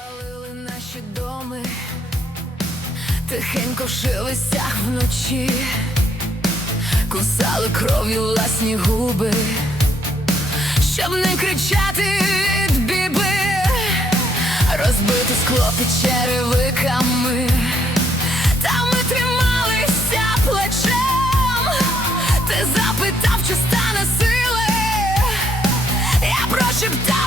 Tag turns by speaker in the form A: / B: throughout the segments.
A: Спалили наші доми, тихенько вшили стяг вночі, кусали кров'ю власні губи, щоб не кричати від біби, розбите скло під черевиками, та ми трималися плечем. Ти запитав, чи стане сили, я прошептала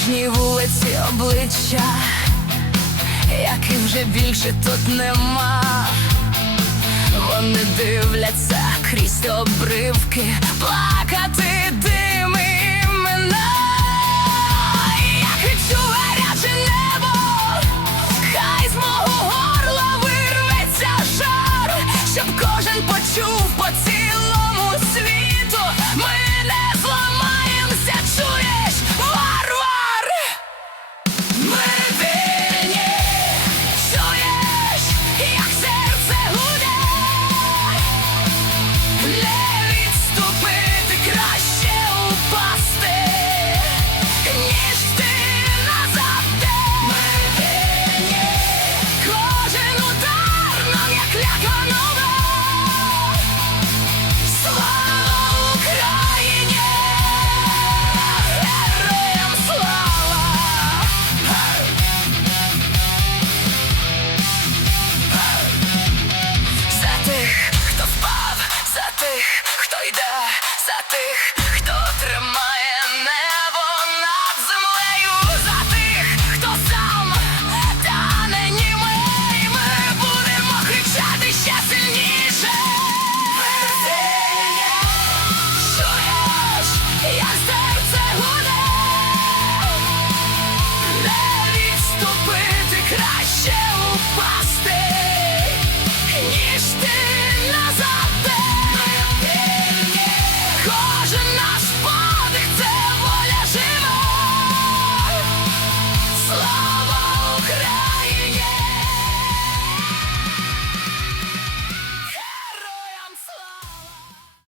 A: На кожній вулиці обличчя, яких вже більше тут нема. Вони дивляться крізь обривки, плакати краще упасти.